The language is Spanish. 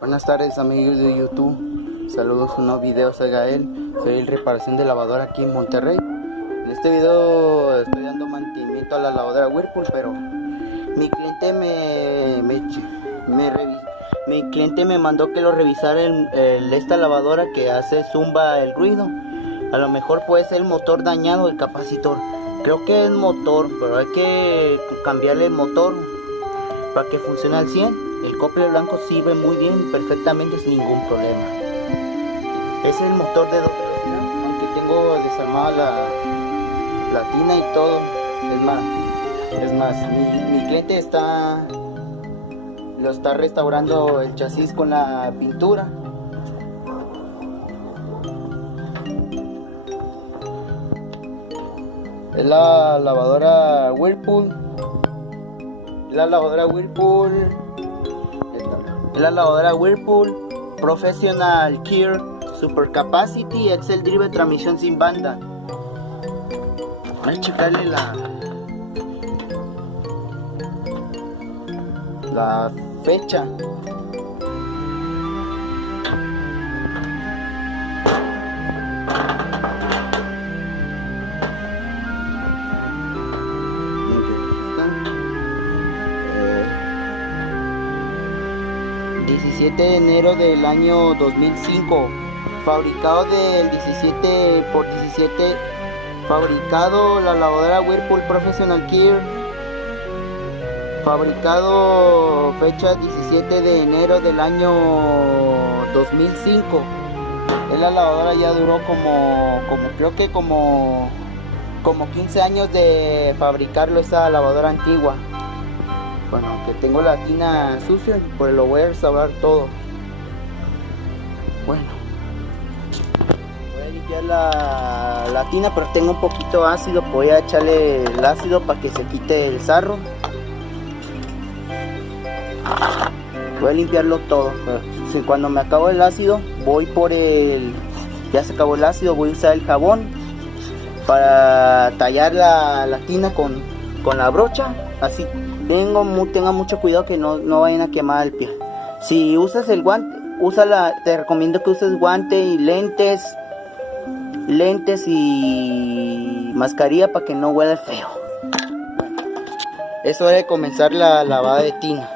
Buenas tardes amigos de YouTube, saludos a un nuevo video, soy Gael, soy el reparación de lavadora aquí en Monterrey. En este video estoy dando mantenimiento a la lavadora Whirlpool, pero mi cliente mi cliente me mandó que lo revisara esta lavadora que hace zumba el ruido. A lo mejor puede ser el motor dañado, el capacitor. Creo que es motor, pero hay que cambiarle el motor para que funcione al 100. El copler blanco sirve muy bien, perfectamente, sin ningún problema. Es el motor de 2 velocidades, aunque tengo desarmada la tina y todo. Es más, mi cliente lo está restaurando el chasis con la pintura. Es la lavadora Whirlpool. La lavadora Whirlpool Professional Care Super Capacity Excel Drive transmisión sin banda. Voy a checarle la fecha. El 17 de enero del año 2005, fabricado del 17 por 17, fabricado la lavadora Whirlpool Professional Care, fabricado fecha 17 de enero del año 2005. La lavadora ya duró creo que como 15 años de fabricarlo, esa lavadora antigua. Bueno, que tengo la tina sucia, pues lo voy a restaurar todo. Bueno, voy a limpiar la tina, pero tengo un poquito ácido. Voy a echarle el ácido para que se quite el sarro. Voy a limpiarlo todo. Cuando me acabo el ácido, ya se acabó el ácido, voy a usar el jabón para tallar la tina con la brocha, así. Tenga mucho cuidado que no vayan a quemar el pie. Si usas el guante, te recomiendo que uses guante y lentes y mascarilla para que no huela feo. Bueno, es hora de comenzar la lavada de tina.